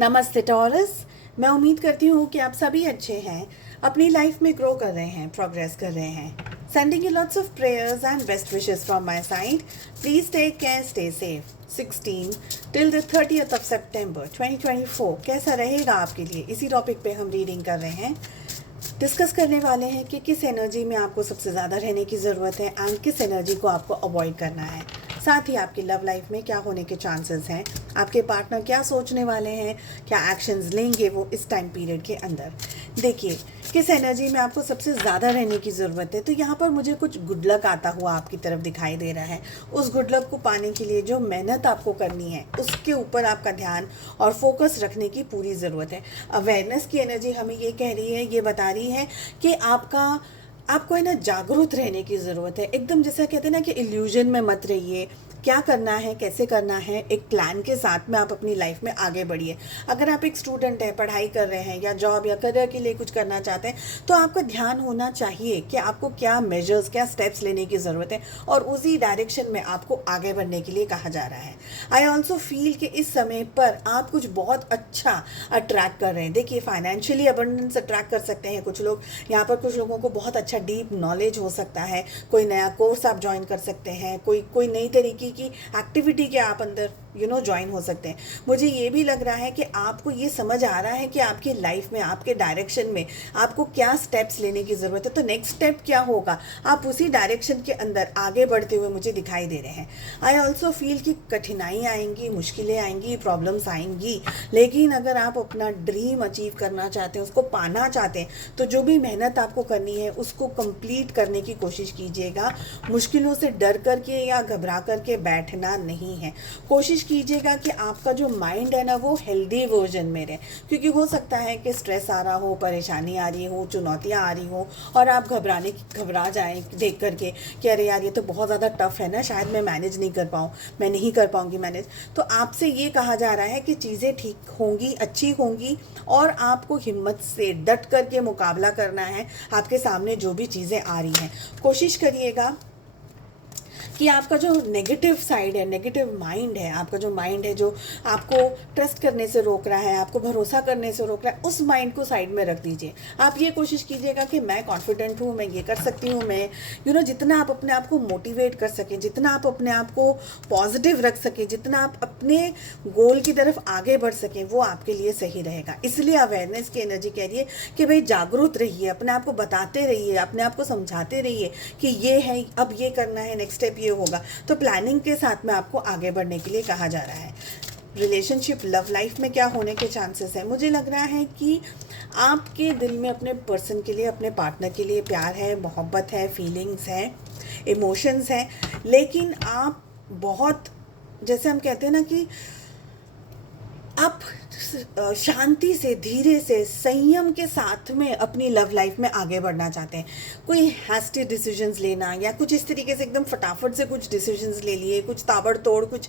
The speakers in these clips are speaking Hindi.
नमस्ते टॉरस। मैं उम्मीद करती हूँ कि आप सभी अच्छे हैं, अपनी लाइफ में ग्रो कर रहे हैं, प्रोग्रेस कर रहे हैं। Sending you lots of prayers and best wishes from my side. Please take care, stay safe. 16 till the 30th of September 2024 कैसा रहेगा आपके लिए, इसी टॉपिक पे हम रीडिंग कर रहे हैं। डिस्कस करने वाले हैं कि किस एनर्जी में आपको सबसे ज़्यादा रहने की ज़रूरत है एंड किस एनर्जी को आपको अवॉइड करना है। साथ ही आपकी लव लाइफ में क्या होने के चांसेस हैं, आपके पार्टनर क्या सोचने वाले हैं, क्या एक्शंस लेंगे वो इस टाइम पीरियड के अंदर। देखिए किस एनर्जी में आपको सबसे ज़्यादा रहने की ज़रूरत है। तो यहाँ पर मुझे कुछ गुड लक आता हुआ आपकी तरफ दिखाई दे रहा है। उस गुड लक को पाने के लिए जो मेहनत आपको करनी है उसके ऊपर आपका ध्यान और फोकस रखने की पूरी ज़रूरत है। अवेयरनेस की एनर्जी हमें ये कह रही है, ये बता रही है कि आपको है ना जागरूक रहने की ज़रूरत है। एकदम जैसा कहते हैं ना कि इल्यूजन में मत रहिए। क्या करना है, कैसे करना है, एक प्लान के साथ में आप अपनी लाइफ में आगे बढ़िए। अगर आप एक स्टूडेंट हैं, पढ़ाई कर रहे हैं या जॉब या करियर के लिए कुछ करना चाहते हैं, तो आपका ध्यान होना चाहिए कि आपको क्या मेजर्स, क्या स्टेप्स लेने की ज़रूरत है और उसी डायरेक्शन में आपको आगे बढ़ने के लिए कहा जा रहा है। आई ऑल्सो फील कि इस समय पर आप कुछ बहुत अच्छा अट्रैक्ट कर रहे हैं। देखिए फाइनेंशियली अबंडेंस अट्रैक्ट कर सकते हैं कुछ लोग। यहाँ पर कुछ लोगों को बहुत अच्छा डीप नॉलेज हो सकता है। कोई नया कोर्स आप ज्वाइन कर सकते हैं, कोई नई तरीके की एक्टिविटी के आप अंदर ज्वाइन हो सकते हैं। मुझे ये भी लग रहा है कि आपको ये समझ आ रहा है कि आपकी लाइफ में, आपके डायरेक्शन में आपको क्या स्टेप्स लेने की ज़रूरत है। तो नेक्स्ट स्टेप क्या होगा, आप उसी डायरेक्शन के अंदर आगे बढ़ते हुए मुझे दिखाई दे रहे हैं। आई ऑल्सो फील कि कठिनाई आएंगी, मुश्किलें आएंगी, प्रॉब्लम्स आएंगी, लेकिन अगर आप अपना ड्रीम अचीव करना चाहते हैं, उसको पाना चाहते हैं, तो जो भी मेहनत आपको करनी है उसको कंप्लीट करने की कोशिश कीजिएगा। मुश्किलों से डर करके या घबरा करके बैठना नहीं है। कोशिश कीजिएगा कि आपका जो माइंड है ना वो हेल्दी वर्जन में रहे, क्योंकि हो सकता है कि स्ट्रेस आ रहा हो, परेशानी आ रही हो, चुनौतियाँ आ रही हो और आप घबरा जाएं देख करके कि अरे यार ये तो बहुत ज़्यादा टफ है ना, शायद मैं मैनेज नहीं कर पाऊँ, मैं नहीं कर पाऊँगी मैनेज। तो आपसे ये कहा जा रहा है कि चीज़ें ठीक होंगी, अच्छी होंगी और आपको हिम्मत से डट करके मुकाबला करना है आपके सामने जो भी चीज़ें आ रही हैं। कोशिश करिएगा कि आपका जो नेगेटिव साइड है, नेगेटिव माइंड है, आपका जो माइंड है जो आपको ट्रस्ट करने से रोक रहा है, आपको भरोसा करने से रोक रहा है, उस माइंड को साइड में रख दीजिए। आप ये कोशिश कीजिएगा कि मैं कॉन्फिडेंट हूँ, मैं ये कर सकती हूँ, मैं जितना आप अपने आप को मोटिवेट कर सकें, जितना आप अपने आप को पॉजिटिव रख सकें, जितना आप अपने गोल की तरफ आगे बढ़ सकें, वो आपके लिए सही रहेगा। इसलिए अवेयरनेस की एनर्जी कह रही है कि भाई जागरूक रहिए, अपने आप को बताते रहिए, अपने आप को समझाते रहिए कि ये है, अब ये करना है, नेक्स्ट स्टेप ये होगा। तो प्लानिंग के साथ में आपको आगे बढ़ने के लिए कहा जा रहा है। रिलेशनशिप, लव लाइफ में क्या होने के चांसेस हैं, मुझे लग रहा है कि आपके दिल में अपने पर्सन के लिए, अपने पार्टनर के लिए प्यार है, मोहब्बत है, फीलिंग्स हैं, इमोशंस हैं, लेकिन आप बहुत, जैसे हम कहते हैं ना कि आप शांति से, धीरे से, संयम के साथ में अपनी लव लाइफ में आगे बढ़ना चाहते हैं। कोई हैस्टी डिसीजंस लेना या कुछ इस तरीके से एकदम फटाफट से कुछ डिसीजंस ले लिए, कुछ ताबड़तोड़ कुछ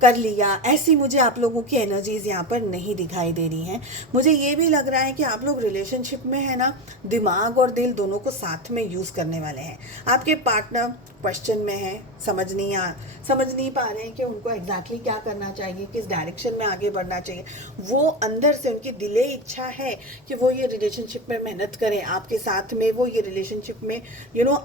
कर लिया, ऐसी मुझे आप लोगों की एनर्जीज यहाँ पर नहीं दिखाई दे रही हैं। मुझे ये भी लग रहा है कि आप लोग रिलेशनशिप में है ना, दिमाग और दिल दोनों को साथ में यूज़ करने वाले हैं। आपके पार्टनर क्वेश्चन में है, समझ नहीं पा रहे हैं कि उनको एग्जैक्टली क्या करना चाहिए, किस डायरेक्शन में आगे बढ़ना चाहिए। वो अंदर से उनकी दिले इच्छा है कि वो ये रिलेशनशिप में मेहनत करें, आपके साथ में वो ये रिलेशनशिप में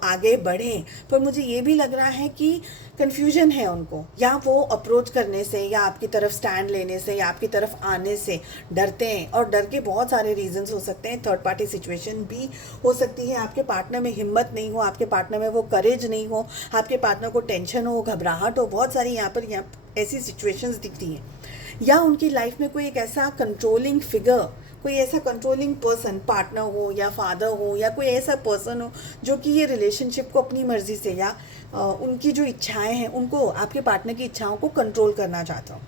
आगे बढ़ें। पर मुझे ये भी लग रहा है कि कन्फ्यूजन है उनको, या वो अप्रोच करने से या आपकी तरफ स्टैंड लेने से या आपकी तरफ आने से डरते हैं। और डर के बहुत सारे रीजंस हो सकते हैं, थर्ड पार्टी सिचुएशन भी हो सकती है, आपके पार्टनर में हिम्मत नहीं हो, आपके पार्टनर में वो करेज नहीं हो, आपके पार्टनर को टेंशन हो, घबराहट हो, बहुत सारी यहाँ ऐसी सिचुएशंस दिख रही हैं। या उनकी लाइफ में कोई एक ऐसा कंट्रोलिंग फिगर, कोई ऐसा कंट्रोलिंग पर्सन, पार्टनर हो या फादर हो या कोई ऐसा पर्सन हो जो कि ये रिलेशनशिप को अपनी मर्जी से या उनकी जो इच्छाएं हैं उनको, आपके पार्टनर की इच्छाओं को कंट्रोल करना चाहता हो।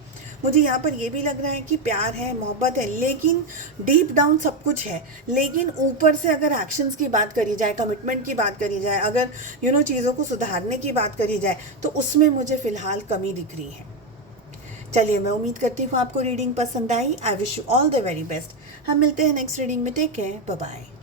मुझे यहाँ पर ये भी लग रहा है कि प्यार है, मोहब्बत है, लेकिन डीप डाउन सब कुछ है, लेकिन ऊपर से अगर एक्शंस की बात करी जाए, कमिटमेंट की बात करी जाए, अगर चीज़ों को सुधारने की बात करी जाए, तो उसमें मुझे फ़िलहाल कमी दिख रही है। चलिए, मैं उम्मीद करती हूँ आपको रीडिंग पसंद आई। I wish you all the very best. हम मिलते हैं नेक्स्ट रीडिंग में। Take care, bye bye.